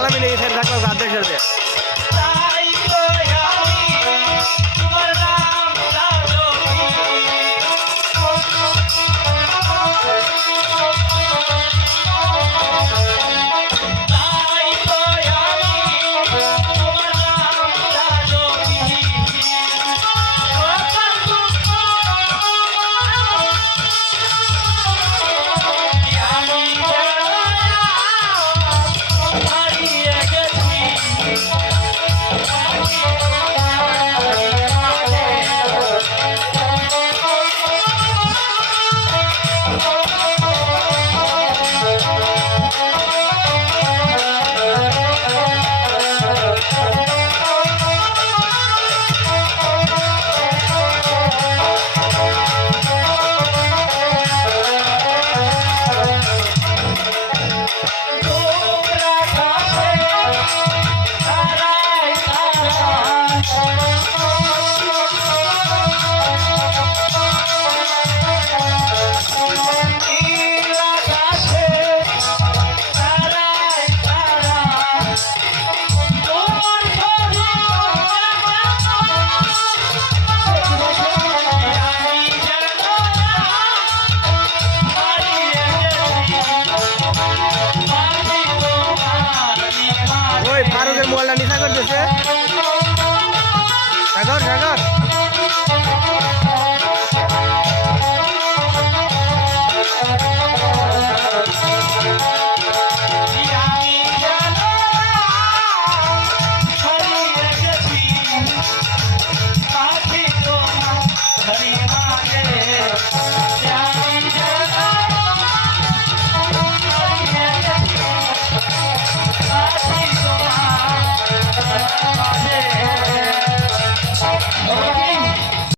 त्याला मी नाही सर दाखला साध्य মোবাইলটা নিশা করতেছে?